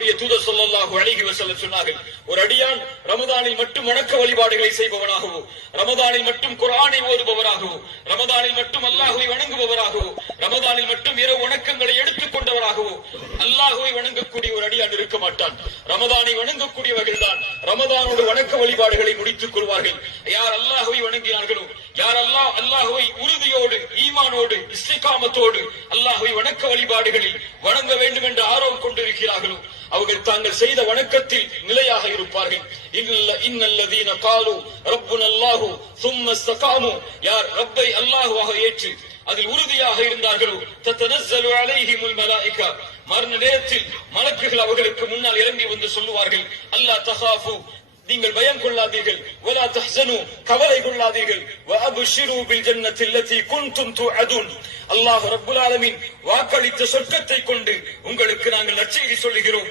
தூதர் ஸல்லல்லாஹு அலைஹி வஸல்லம் சொன்னார்கள், ஒரு அடியான் ரமதானில் மட்டும் வணக்க வழிபாடுகளை செய்பவனாகவோ, ரமதானில் மட்டும் குர்ஆனை ஓதுபவராகவோ, ரமதானில் மட்டும் அல்லாஹ்வை வணங்குபவராகவோ, ரமதானில் மட்டும் இரவு வணக்கங்களை எடுத்துக் கொண்டவராகவோ அல்லாஹ்வை வணங்கக்கூடிய ஒரு அடியான் இருக்க மாட்டான். ரமதானை வணங்கக்கூடியவர்கள் தான் ரமதானோடு வணக்க வழிபாடுகளை முடித்துக் கொள்வார்கள். யார் அல்லாஹ்வை வணங்கினார்களோ, யார் அல்லாஹ்வை உறுதியோடு ஈமானோடு இஸ்திகாமத்தோடு அல்லாஹ்வை வணக்க வழிபாடுகளில் வணங்க வேண்டும் என்ற ஆர்வம் கொண்டிருக்கிறார்களோ அவர்கள் தாங்கள் செய்த வணக்கத்தில் நிலையாக இருப்பார்கள். இன்னல்லதீன காலு ரப்புனல்லாஹு சும்ம இஸ்தகாமு, யார் ரப்பை அல்லாஹ்வாக ஏற்று அதில் உறுதியாக இருந்தார்களோ தத்தனஸ்ஸலு அலைஹிமுல் மலாயிகா, மரண நேரத்தில் மலக்குகள் அவர்களுக்கு முன்னால் இறங்கி வந்து சொல்லுவார்கள், அல்லா தகாஃபு, நீங்கள் பயம் கொள்ளாதீர்கள், வலா தஹ்ஸனு, கவலை கொள்ளாதீர்கள், வஅப்ஷிரு பில் ஜன்னத்தி அல்லதி குன்தும் துஅதுன், அல்லாஹ் ரப்புல் ஆலமீன் வாக்களித்த சொர்க்கத்தை கொண்டு உங்களுக்கு நாங்கள் நற்செய்தி சொல்லுகிறோம்.